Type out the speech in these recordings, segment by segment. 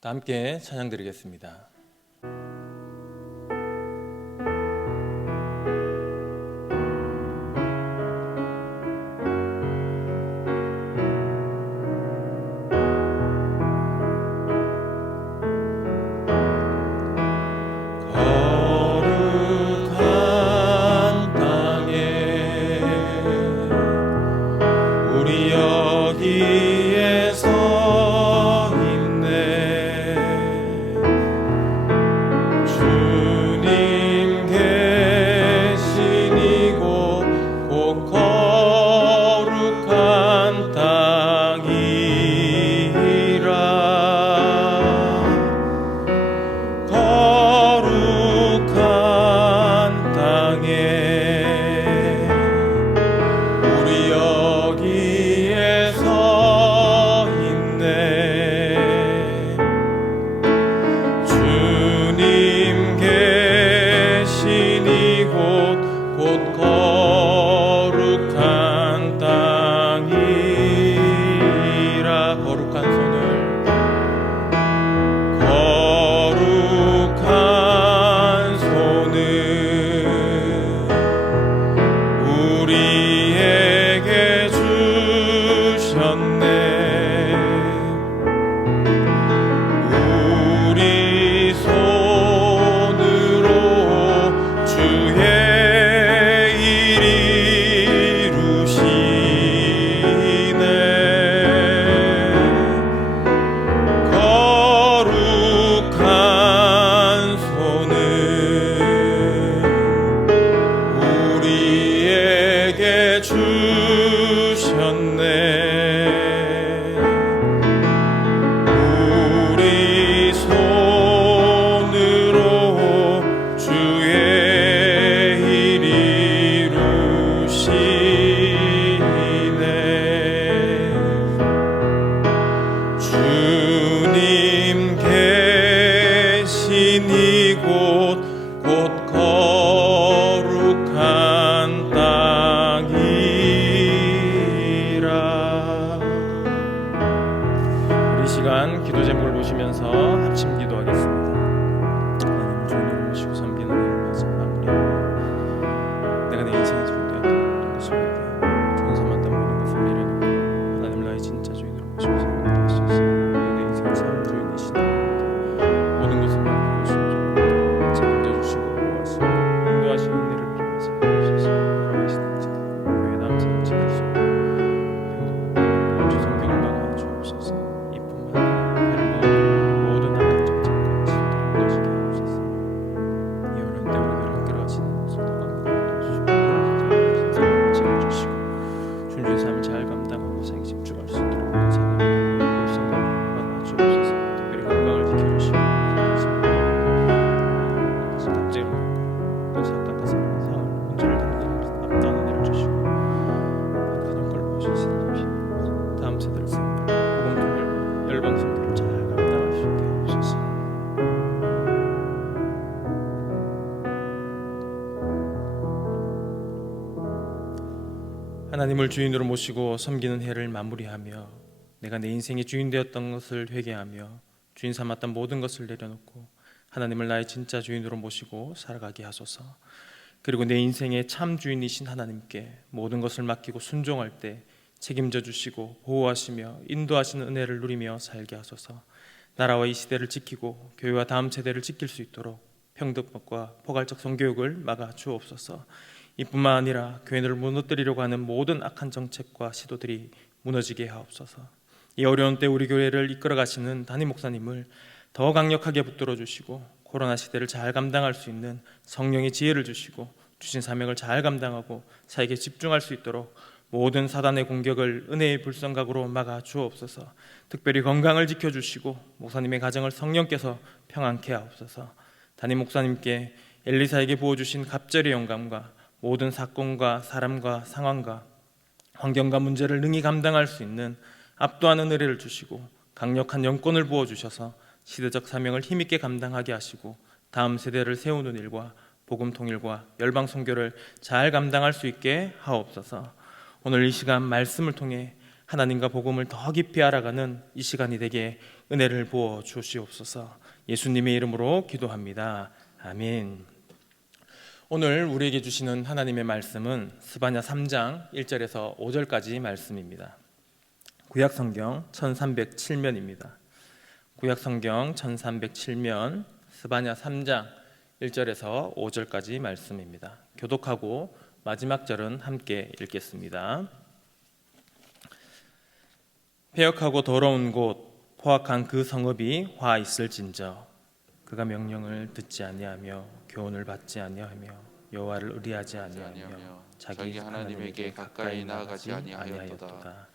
함께 찬양 드리겠습니다. 거룩한 땅에 우리 여기에 서 있네. 주님 계신 이곳 곧 거룩한 땅이라. 거룩한 땅에 우리 여기에 서 있네. 주님 계신 이곳 곧 거룩한 땅이라. 거룩한 손을 우리에게 주셨네. 우리 손으로 주의 일 이루시네. 거룩한 손을 우리에게 주셨네. 우리 손으로 주의 일 이루시네. 주님 계신 이곳 곧 거룩한 땅이라. 우리 시간 기도 제목을 보시면서 합심 기도하겠습니다. 하나님 주님을 모시고 섬기는 일을 마무리하고 내가 내 인생의 주인되었던 모든 것을 회개하며 좋은 삶 맞던 모든 것을 내려놓고 하나님 나의 진짜 주인으로 모시고 섬기게 하소서. 내 인생의 참 주인이신 모든 것을 맡기고 순종하고 책임져 주시고 보호하시고 인도하시는 은혜를 빌면서 주옵소서. 살아계시든지 교회 남자를 지킬 수 있는 병도 성경을 막아 주옵소서. 이뿐만 아니라 배를 모든 악한 정책과 시도를 무너지게 하옵소서. 이 어려운 때 우리 교회를 이끌어가시는 소통관계를 도와주시고 신사를 지켜주시고 준주의 삶을 잘 감당하고 사역에 집중할 수 있도록 사람을 물성관을 막아 주옵소서. 특별히 건강을 지켜주시고 각제로 사악한 상을 문제를 담는 앞다운 은혜를 주시고 큰 영광을 보여주시옵소서. 다음 세대를 세우며 복음통일 열방 선교를 잘 감당할 수 있게 하옵소서. 하나님을 주인으로 모시고 섬기는 해를 마무리하며 내가 내 인생의 주인 되었던 것을 회개하며 주인 삼았던 모든 것을 내려놓고 하나님을 나의 진짜 주인으로 모시고 살아가게 하소서. 그리고 내 인생의 참 주인이신 하나님께 모든 것을 맡기고 순종할 때 책임져 주시고 보호하시며 인도하시는 은혜를 누리며 살게 하소서. 나라와 이 시대를 지키고 교회와 다음 세대를 지킬 수 있도록 평등법과 포괄적 성교육을 막아 주옵소서. 이뿐만 아니라 교회를 무너뜨리려고 하는 모든 악한 정책과 시도들이 무너지게 하옵소서. 이 어려운 때 우리 교회를 이끌어 가시는 담임 목사님을 더 강력하게 붙들어 주시고 코로나 시대를 잘 감당할 수 있는 성령의 지혜를 주시고 주신 사명을 잘 감당하고 사역에 집중할 수 있도록 모든 사단의 공격을 은혜의 불성각으로 막아 주옵소서. 특별히 건강을 지켜주시고 목사님의 가정을 성령께서 평안케 하옵소서. 담임 목사님께 엘리사에게 부어주신 갑절의 영감과 모든 사건과 사람과 상황과 환경과 문제를 능히 감당할 수 있는 압도하는 은혜를 주시고 강력한 영권을 부어주셔서 시대적 사명을 힘있게 감당하게 하시고 다음 세대를 세우는 일과 복음 통일과 열방 선교를 잘 감당할 수 있게 하옵소서. 오늘 이 시간 말씀을 통해 하나님과 복음을 더 깊이 알아가는 이 시간이 되게 은혜를 부어 주시옵소서. 예수님의 이름으로 기도합니다. 아멘. 오늘 우리에게 주시는 하나님의 말씀은 스바냐 3장 1절에서 5절까지 말씀입니다. 구약성경 1307면입니다. 구약성경 1307면 스바냐 3장 1절에서 5절까지 말씀입니다. 교독하고 마지막 절은 함께 읽겠습니다. 패역하고 더러운 곳 포악한 그 성읍이 화 있을진저 그가 명령을 듣지 아니하며 교훈을 받지 아니하며 여호와를 의리하지 아니하며 자기 하나님에게 가까이 나아가지 아니하였도다.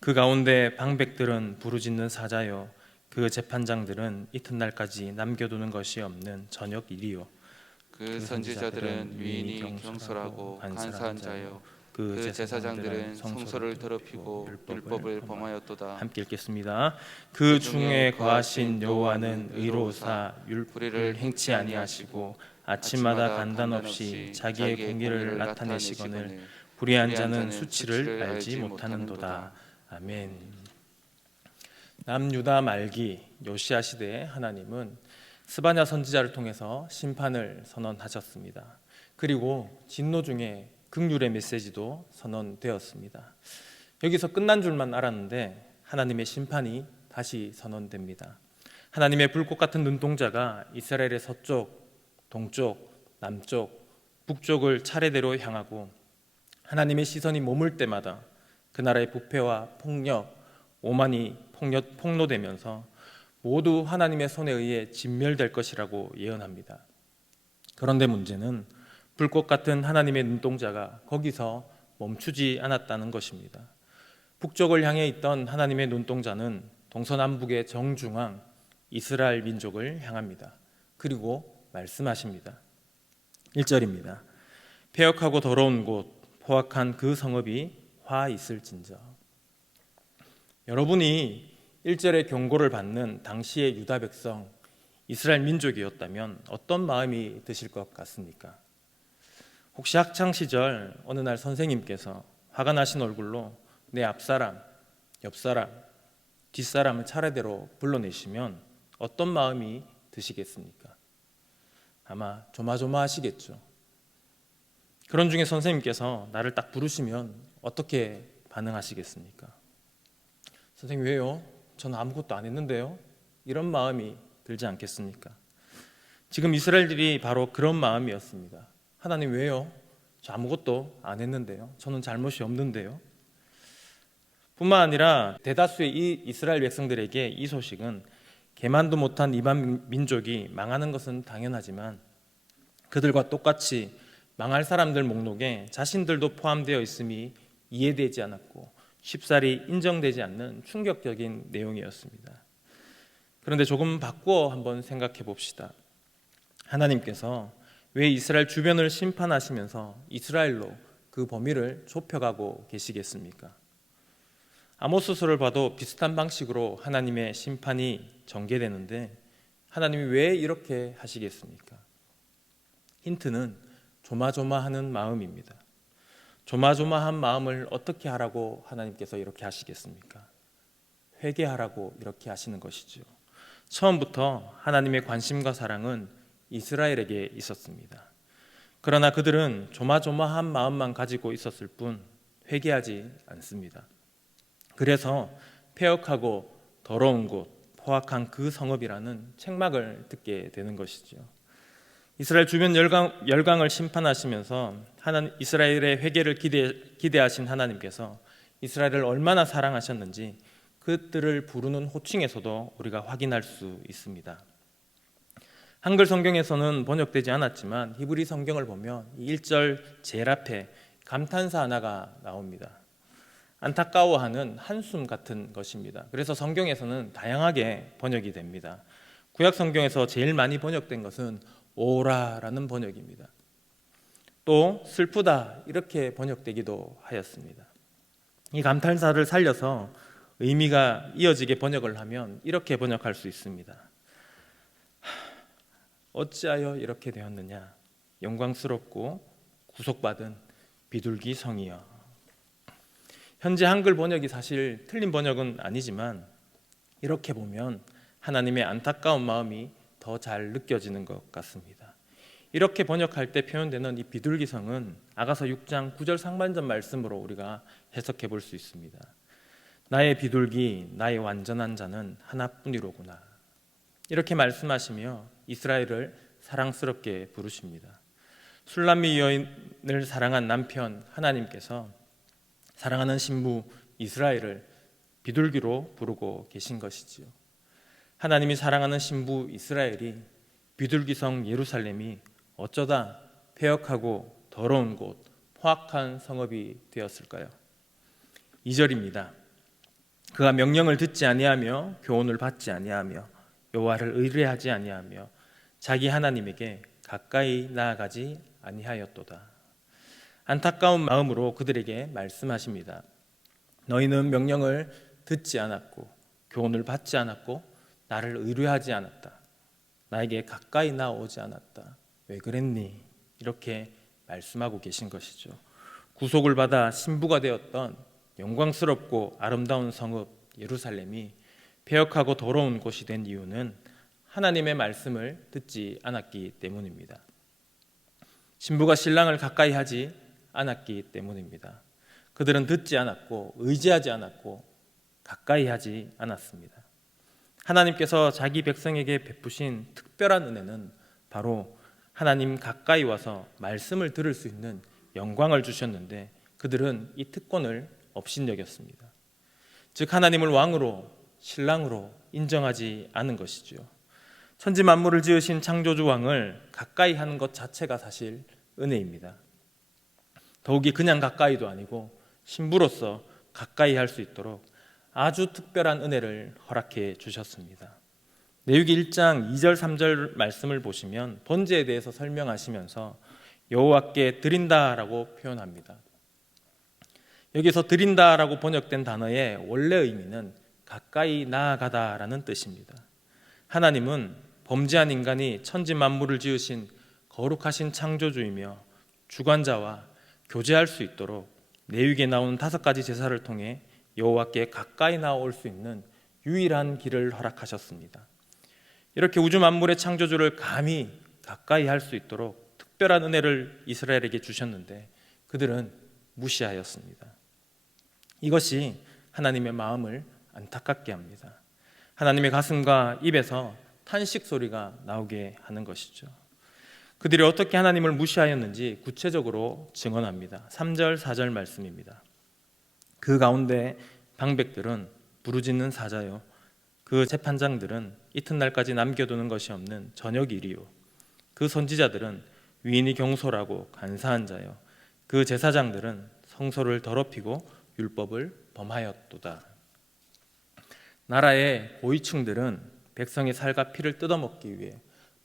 그 가운데 방백들은 부르짖는 사자요 그 재판장들은 이튿날까지 남겨두는 것이 없는 저녁 일이요 그 선지자들은 위인이 경솔하고 간사한 자요 그 제사장들은 성소를 더럽히고 율법을 범하였도다. 함께 읽겠습니다. 그 중에 거하신 여호와는 의로우사 율법을 행치 아니하시고 아침마다 간단 없이 자기의 공의를 나타내시거늘 불의한 자는 수치를 알지 못하는도다. 아멘. 남유다 말기 요시야 시대에 하나님은 스바냐 선지자를 통해서 심판을 선언하셨습니다. 그리고 진노 중에 긍휼의 메시지도 선언되었습니다. 여기서 끝난 줄만 알았는데 하나님의 심판이 다시 선언됩니다. 하나님의 불꽃 같은 눈동자가 이스라엘의 서쪽, 동쪽, 남쪽, 북쪽을 차례대로 향하고 하나님의 시선이 머물 때마다 그 나라의 부패와 폭력, 오만이 폭로되면서 모두 하나님의 손에 의해 진멸될 것이라고 예언합니다. 그런데 문제는 불꽃 같은 하나님의 눈동자가 거기서 멈추지 않았다는 것입니다. 북쪽을 향해 있던 하나님의 눈동자는 동서남북의 정중앙 이스라엘 민족을 향합니다. 그리고 말씀하십니다. 1절입니다. 패역하고 더러운 곳 포악한 그 성읍이 화 있을진저. 여러분이 1절의 경고를 받는 당시의 유다 백성 이스라엘 민족이었다면 어떤 마음이 드실 것 같습니까? 혹시 학창시절 어느 날 선생님께서 화가 나신 얼굴로 내 앞사람, 옆사람, 뒷사람을 차례대로 불러내시면 어떤 마음이 드시겠습니까? 아마 조마조마하시겠죠. 그런 중에 선생님께서 나를 딱 부르시면 어떻게 반응하시겠습니까? 선생님 왜요? 저는 아무것도 안 했는데요? 이런 마음이 들지 않겠습니까? 지금 이스라엘들이 바로 그런 마음이었습니다. 하나님 왜요? 저 아무것도 안 했는데요. 저는 잘못이 없는데요. 뿐만 아니라 대다수의 이 이스라엘 백성들에게 이 소식은 개만도 못한 이방 민족이 망하는 것은 당연하지만 그들과 똑같이 망할 사람들 목록에 자신들도 포함되어 있음이 이해되지 않았고 쉽사리 인정되지 않는 충격적인 내용이었습니다. 그런데 조금 바꾸어 한번 생각해 봅시다. 하나님께서 왜 이스라엘 주변을 심판하시면서 이스라엘로 그 범위를 좁혀가고 계시겠습니까? 아모스서를 봐도 비슷한 방식으로 하나님의 심판이 전개되는데 하나님이 왜 이렇게 하시겠습니까? 힌트는 조마조마하는 마음입니다. 조마조마한 마음을 어떻게 하라고 하나님께서 이렇게 하시겠습니까? 회개하라고 이렇게 하시는 것이죠. 처음부터 하나님의 관심과 사랑은 이스라엘에게 있었습니다. 그러나 그들은 조마조마한 마음만 가지고 있었을 뿐 회개하지 않습니다. 그래서 패역하고 더러운 곳, 포악한 그 성읍이라는 책막을 듣게 되는 것이죠. 이스라엘 주변 열강을 심판하시면서 이스라엘의 회개를 기대하신 하나님께서 이스라엘을 얼마나 사랑하셨는지 그들을 부르는 호칭에서도 우리가 확인할 수 있습니다. 한글 성경에서는 번역되지 않았지만 히브리 성경을 보면 1절 제일 앞에 감탄사 하나가 나옵니다. 안타까워하는 한숨 같은 것입니다. 그래서 성경에서는 다양하게 번역이 됩니다. 구약 성경에서 제일 많이 번역된 것은 오라라는 번역입니다. 또 슬프다 이렇게 번역되기도 하였습니다. 이 감탄사를 살려서 의미가 이어지게 번역을 하면 이렇게 번역할 수 있습니다. 어찌하여 이렇게 되었느냐? 영광스럽고 구속받은 비둘기 성이여. 현재 한글 번역이 사실 틀린 번역은 아니지만 이렇게 보면 하나님의 안타까운 마음이 더 잘 느껴지는 것 같습니다. 이렇게 번역할 때 표현되는 이 비둘기성은 아가서 6장 9절 상반절 말씀으로 우리가 해석해 볼 수 있습니다. 나의 비둘기, 나의 완전한 자는 하나뿐이로구나. 이렇게 말씀하시며 이스라엘을 사랑스럽게 부르십니다. 술람미 여인을 사랑한 남편 하나님께서 사랑하는 신부 이스라엘을 비둘기로 부르고 계신 것이지요. 하나님이 사랑하는 신부 이스라엘이 비둘기성 예루살렘이 어쩌다 폐역하고 더러운 곳, 포악한 성읍이 되었을까요? 2절입니다. 그가 명령을 듣지 아니하며 교훈을 받지 아니하며 여호와를 의뢰하지 아니하며 자기 하나님에게 가까이 나아가지 아니하였도다. 안타까운 마음으로 그들에게 말씀하십니다. 너희는 명령을 듣지 않았고 교훈을 받지 않았고 나를 의뢰하지 않았다. 나에게 가까이 나오지 않았다. 왜 그랬니? 이렇게 말씀하고 계신 것이죠. 구속을 받아 신부가 되었던 영광스럽고 아름다운 성읍 예루살렘이 폐역하고 더러운 곳이 된 이유는 하나님의 말씀을 듣지 않았기 때문입니다. 신부가 신랑을 가까이 하지 않았기 때문입니다. 그들은 듣지 않았고 의지하지 않았고 가까이 하지 않았습니다. 하나님께서 자기 백성에게 베푸신 특별한 은혜는 바로 하나님 가까이 와서 말씀을 들을 수 있는 영광을 주셨는데 그들은 이 특권을 업신여겼습니다. 즉 하나님을 왕으로 신랑으로 인정하지 않은 것이죠. 천지 만물을 지으신 창조주 왕을 가까이 하는 것 자체가 사실 은혜입니다. 더욱이 그냥 가까이도 아니고 신부로서 가까이 할 수 있도록 아주 특별한 은혜를 허락해 주셨습니다. 레위기 1장 2절 3절 말씀을 보시면 번제에 대해서 설명하시면서 여호와께 드린다라고 표현합니다. 여기서 드린다라고 번역된 단어의 원래 의미는 가까이 나아가다라는 뜻입니다. 하나님은 범죄한 인간이 천지 만물을 지으신 거룩하신 창조주이며 주관자와 교제할 수 있도록 레위기에 나오는 5가지 제사를 통해 여호와께 가까이 나올 수 있는 유일한 길을 허락하셨습니다. 이렇게 우주 만물의 창조주를 감히 가까이 할 수 있도록 특별한 은혜를 이스라엘에게 주셨는데 그들은 무시하였습니다. 이것이 하나님의 마음을 안타깝게 합니다. 하나님의 가슴과 입에서 탄식 소리가 나오게 하는 것이죠. 그들이 어떻게 하나님을 무시하였는지 구체적으로 증언합니다. 3절 4절 말씀입니다. 그 가운데 방백들은 부르짖는 사자요 그 재판장들은 이튿날까지 남겨두는 것이 없는 저녁 일이요 그 선지자들은 위인이 경솔하고 간사한 자요 그 제사장들은 성소를 더럽히고 율법을 범하였도다. 나라의 고위층들은 백성의 살과 피를 뜯어먹기 위해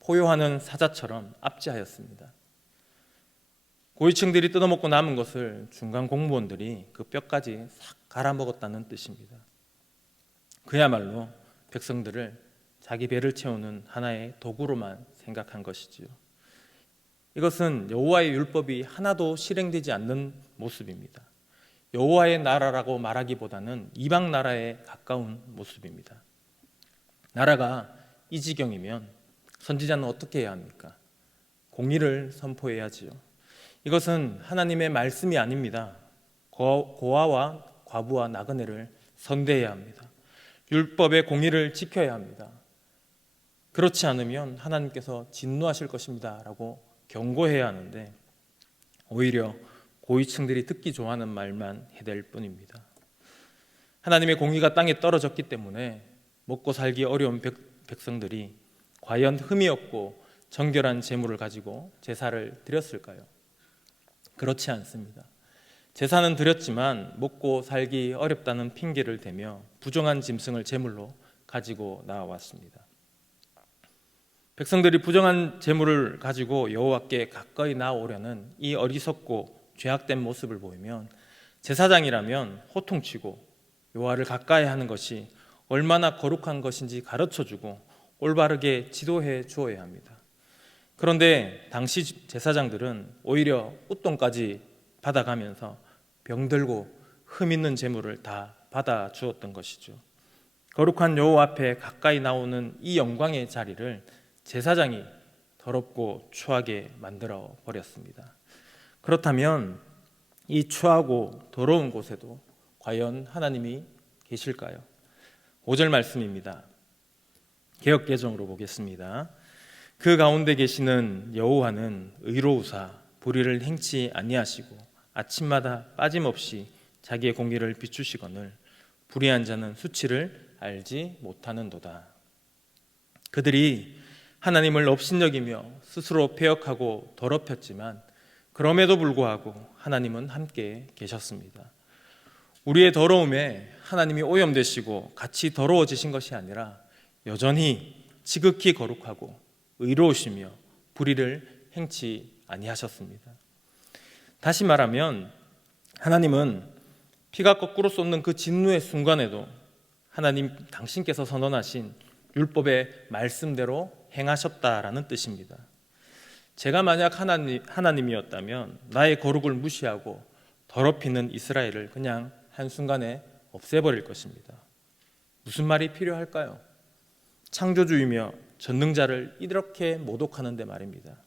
포효하는 사자처럼 압제하였습니다. 고위층들이 뜯어먹고 남은 것을 중간 공무원들이 그 뼈까지 싹 갈아먹었다는 뜻입니다. 그야말로 백성들을 자기 배를 채우는 하나의 도구로만 생각한 것이지요. 이것은 여호와의 율법이 하나도 실행되지 않는 모습입니다. 여호와의 나라라고 말하기보다는 이방 나라에 가까운 모습입니다. 나라가 이 지경이면 선지자는 어떻게 해야 합니까? 공의를 선포해야지요. 이것은 하나님의 말씀이 아닙니다. 고아와 과부와 나그네를 선대해야 합니다. 율법의 공의를 지켜야 합니다. 그렇지 않으면 하나님께서 진노하실 것입니다 라고 경고해야 하는데 오히려 고위층들이 듣기 좋아하는 말만 해댈 뿐입니다. 하나님의 공의가 땅에 떨어졌기 때문에 먹고 살기 어려운 백성들이 과연 흠이 없고 정결한 제물을 가지고 제사를 드렸을까요? 그렇지 않습니다. 제사는 드렸지만 먹고 살기 어렵다는 핑계를 대며 부정한 짐승을 제물로 가지고 나왔습니다. 백성들이 부정한 제물을 가지고 여호와께 가까이 나오려는 이 어리석고 죄악된 모습을 보이면 제사장이라면 호통치고 여호와를 가까이 하는 것이 얼마나 거룩한 것인지 가르쳐주고 올바르게 지도해 주어야 합니다. 그런데 당시 제사장들은 오히려 웃돈까지 받아가면서 병들고 흠 있는 제물을 다 받아 주었던 것이죠. 거룩한 여호와 앞에 가까이 나오는 이 영광의 자리를 제사장이 더럽고 추하게 만들어 버렸습니다. 그렇다면 이 추하고 더러운 곳에도 과연 하나님이 계실까요? 5절 말씀입니다. 개역개정으로 보겠습니다. 그 가운데 계시는 여호와는 의로우사 불의를 행치 아니하시고 아침마다 빠짐없이 자기의 공의를 비추시거늘 불의한 자는 수치를 알지 못하는도다. 그들이 하나님을 업신여기며 스스로 패역하고 더럽혔지만 그럼에도 불구하고 하나님은 함께 계셨습니다. 우리의 더러움에 하나님이 오염되시고 같이 더러워지신 것이 아니라 여전히 지극히 거룩하고 의로우시며 불의를 행치 아니하셨습니다. 다시 말하면 하나님은 피가 거꾸로 쏟는 그 진노의 순간에도 하나님 당신께서 선언하신 율법의 말씀대로 행하셨다라는 뜻입니다. 제가 만약 하나님이었다면 나의 거룩을 무시하고 더럽히는 이스라엘을 그냥 한순간에 없애버릴 것입니다. 무슨 말이 필요할까요? 창조주이며 전능자를 이렇게 모독하는데 말입니다.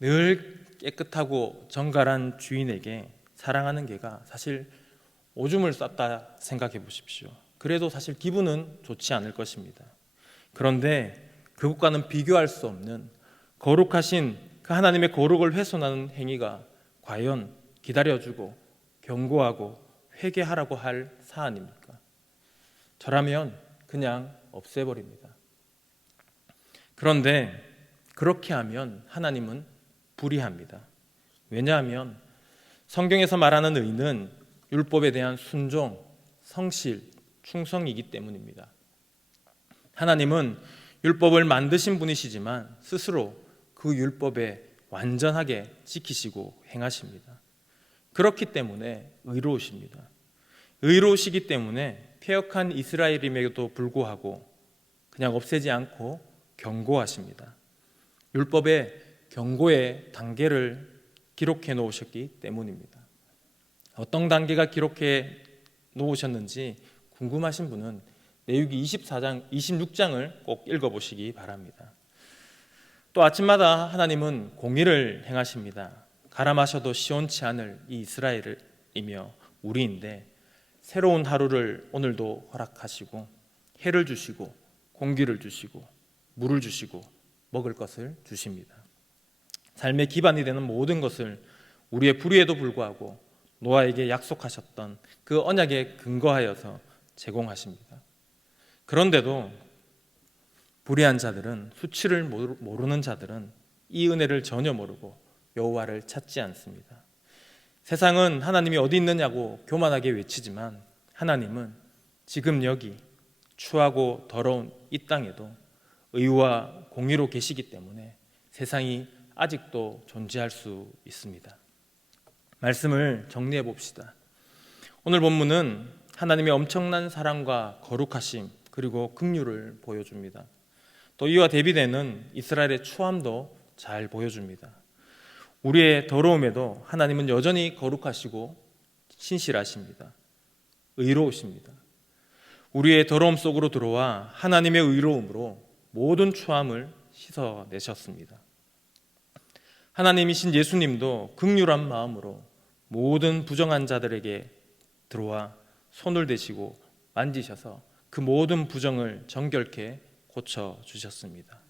늘 깨끗하고 정갈한 주인에게 사랑하는 개가 사실 오줌을 쌌다 생각해 보십시오. 그래도 사실 기분은 좋지 않을 것입니다. 그런데 그것과는 비교할 수 없는 거룩하신 그 하나님의 거룩을 훼손하는 행위가 과연 기다려주고 경고하고 회개하라고 할 사안입니까? 저라면 그냥 없애버립니다. 그런데 그렇게 하면 하나님은 불의합니다. 왜냐하면 성경에서 말하는 의는 율법에 대한 순종, 성실, 충성이기 때문입니다. 하나님은 율법을 만드신 분이시지만 스스로 그 율법에 완전하게 지키시고 행하십니다. 그렇기 때문에 의로우십니다. 의로우시기 때문에 패역한 이스라엘임에도 불구하고 그냥 없애지 않고 경고하십니다. 율법에 경고의 단계를 기록해 놓으셨기 때문입니다. 어떤 단계가 기록해 놓으셨는지 궁금하신 분은 레위기 26장을 꼭 읽어보시기 바랍니다. 또 아침마다 하나님은 공의를 행하십니다. 가라 마셔도 시원치 않을 이 이스라엘이며 우리인데 새로운 하루를 오늘도 허락하시고 해를 주시고 공기를 주시고 물을 주시고 먹을 것을 주십니다. 삶의 기반이 되는 모든 것을 우리의 불의에도 불구하고 노아에게 약속하셨던 그 언약에 근거하여서 제공하십니다. 그런데도 불의한 자들은, 수치를 모르는 자들은 이 은혜를 전혀 모르고 여호와를 찾지 않습니다. 세상은 하나님이 어디 있느냐고 교만하게 외치지만 하나님은 지금 여기 추하고 더러운 이 땅에도 의와 공의로 계시기 때문에 세상이 아직도 존재할 수 있습니다. 말씀을 정리해 봅시다. 오늘 본문은 하나님의 엄청난 사랑과 거룩하심 그리고 긍휼을 보여줍니다. 또 이와 대비되는 이스라엘의 추함도 잘 보여줍니다. 우리의 더러움에도 하나님은 여전히 거룩하시고 신실하십니다. 의로우십니다. 우리의 더러움 속으로 들어와 하나님의 의로움으로 모든 추함을 씻어내셨습니다. 하나님이신 예수님도 긍휼한 마음으로 모든 부정한 자들에게 들어와 손을 대시고 만지셔서 그 모든 부정을 정결케 고쳐주셨습니다.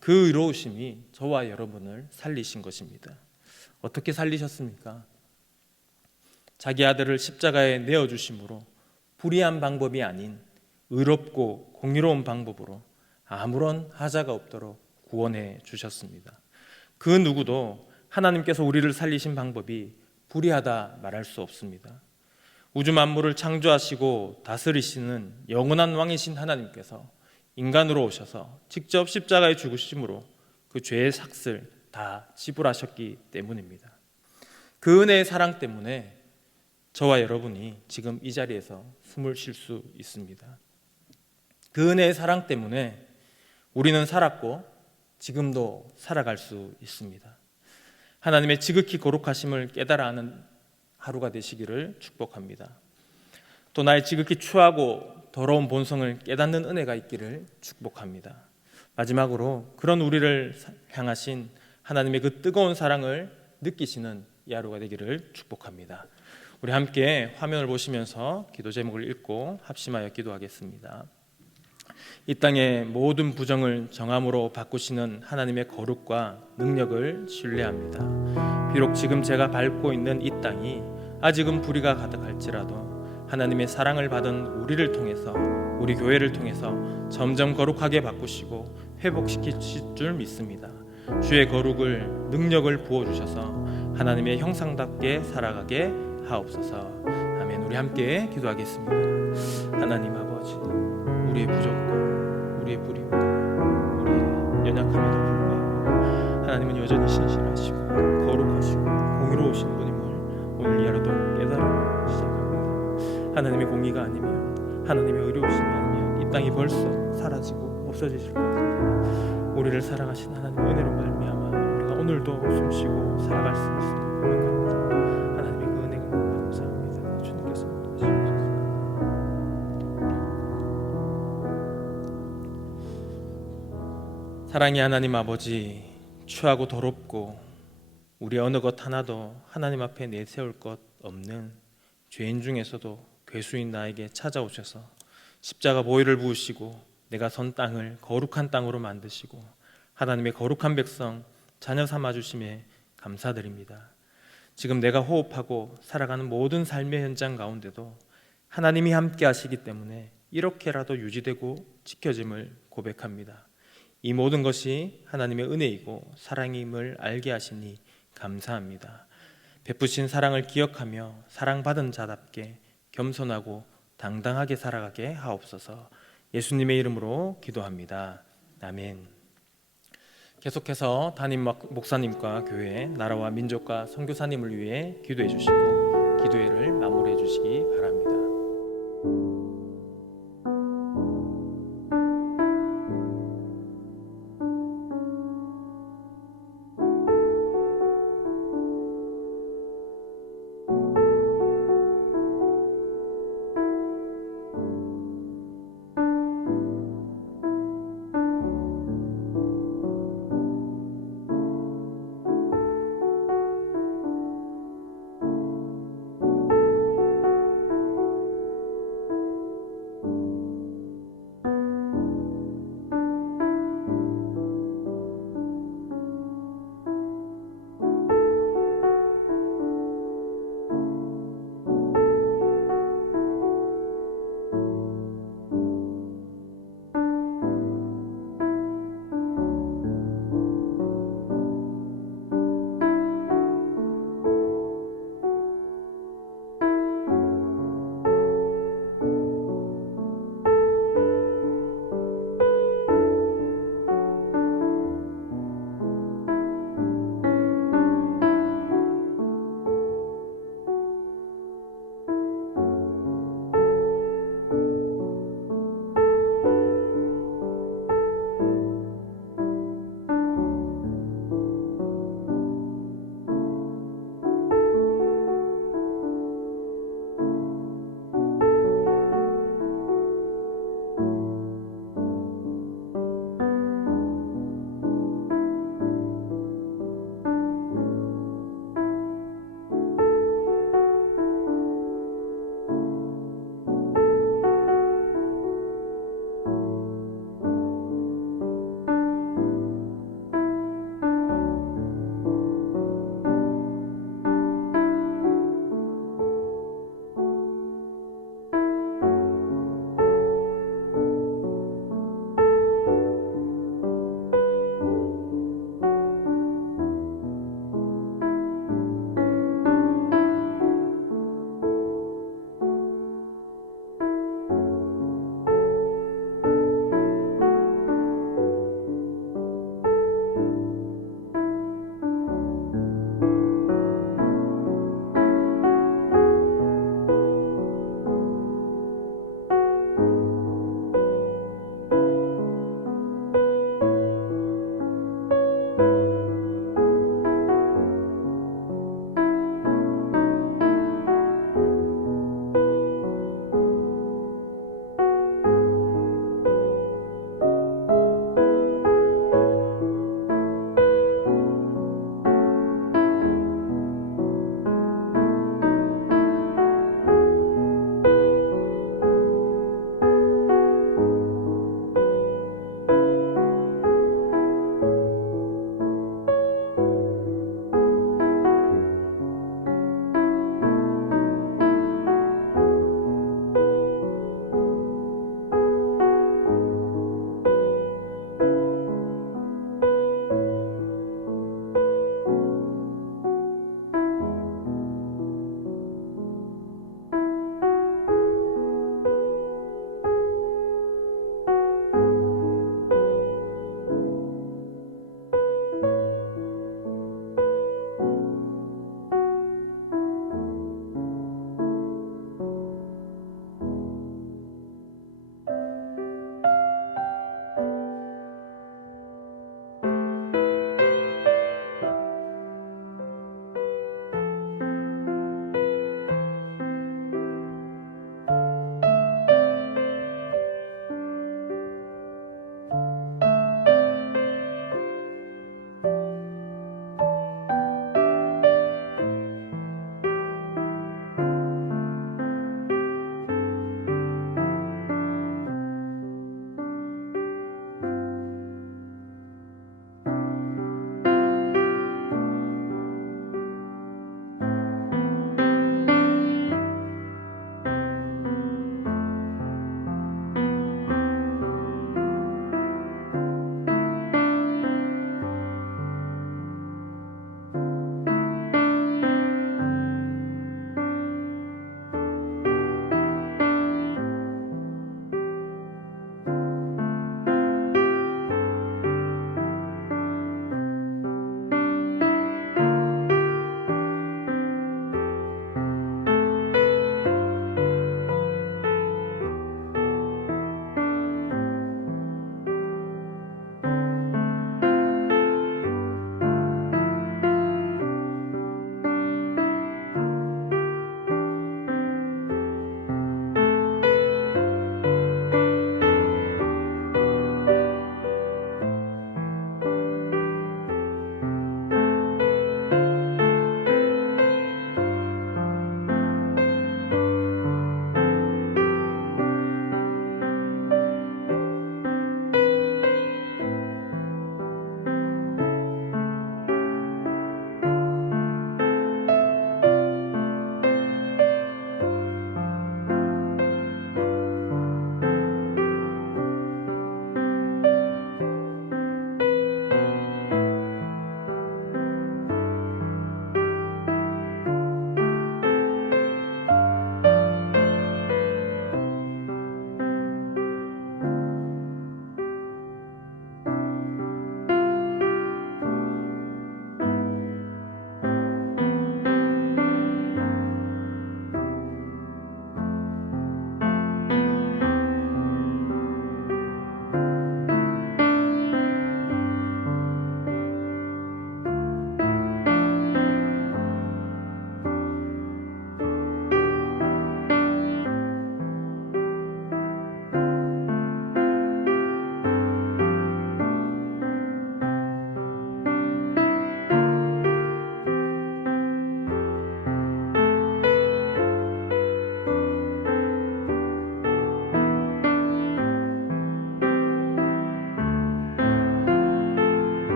그 의로우심이 저와 여러분을 살리신 것입니다. 어떻게 살리셨습니까? 자기 아들을 십자가에 내어주심으로 불의한 방법이 아닌 의롭고 공의로운 방법으로 아무런 하자가 없도록 구원해 주셨습니다. 그 누구도 하나님께서 우리를 살리신 방법이 불의하다 말할 수 없습니다. 우주 만물을 창조하시고 다스리시는 영원한 왕이신 하나님께서 인간으로 오셔서 직접 십자가에 죽으심으로 그 죄의 삭을 다 지불하셨기 때문입니다. 그 은혜의 사랑 때문에 저와 여러분이 지금 이 자리에서 숨을 쉴 수 있습니다. 그 은혜의 사랑 때문에 우리는 살았고 지금도 살아갈 수 있습니다. 하나님의 지극히 거룩하심을 깨달아 아는 하루가 되시기를 축복합니다. 또 나의 지극히 추하고 더러운 본성을 깨닫는 은혜가 있기를 축복합니다. 마지막으로 그런 우리를 향하신 하나님의 그 뜨거운 사랑을 느끼시는 이 하루가 되기를 축복합니다. 우리 함께 화면을 보시면서 기도 제목을 읽고 합심하여 기도하겠습니다. 이 땅의 모든 부정을 정함으로 바꾸시는 하나님의 거룩과 능력을 신뢰합니다. 비록 지금 제가 밟고 있는 이 땅이 아직은 불의가 가득할지라도 하나님의 사랑을 받은 우리를 통해서, 우리 교회를 통해서 점점 거룩하게 바꾸시고 회복시키실 줄 믿습니다. 주의 거룩을, 능력을 부어주셔서 하나님의 형상답게 살아가게 하옵소서. 아멘. 우리 함께 기도하겠습니다. 하나님 아버지, 우리의 부족과 우리의 불의와 우리의 연약함에도 불구하고 하나님은 여전히 신실하시고 거룩하시고 공의로우신 분임을 오늘 이 하루도 깨달아 시작합니다. 하나님의 공의가 아니면, 하나님의 의로우심이 아니면 이 땅이 벌써 사라지고 없어지실 것입니다. 우리를 사랑하신 하나님의 은혜로 말미암아 우리가 오늘도 숨쉬고 살아갈 수 있음을 고백합니다. 하나님의 그 은혜가 너무 감사합니다. 주님께서 도와주시옵소서. 사랑의 하나님 아버지, 추하고 더럽고 우리 어느 것 하나도 하나님 앞에 내세울 것 없는 죄인 중에서도 괴수인 나에게 찾아오셔서 십자가 보혈을 부으시고 내가 선 땅을 거룩한 땅으로 만드시고 하나님의 거룩한 백성 자녀 삼아 주심에 감사드립니다. 지금 내가 호흡하고 살아가는 모든 삶의 현장 가운데도 하나님이 함께 하시기 때문에 이렇게라도 유지되고 지켜짐을 고백합니다. 이 모든 것이 하나님의 은혜이고 사랑임을 알게 하시니 감사합니다. 베푸신 사랑을 기억하며 사랑받은 자답게 겸손하고 당당하게 살아가게 하옵소서. 예수님의 이름으로 기도합니다. 아멘. 계속해서 담임 목사님과 교회, 나라와 민족과 선교사님을 위해 기도해 주시고 기도회를 마무리해 주시기 바랍니다.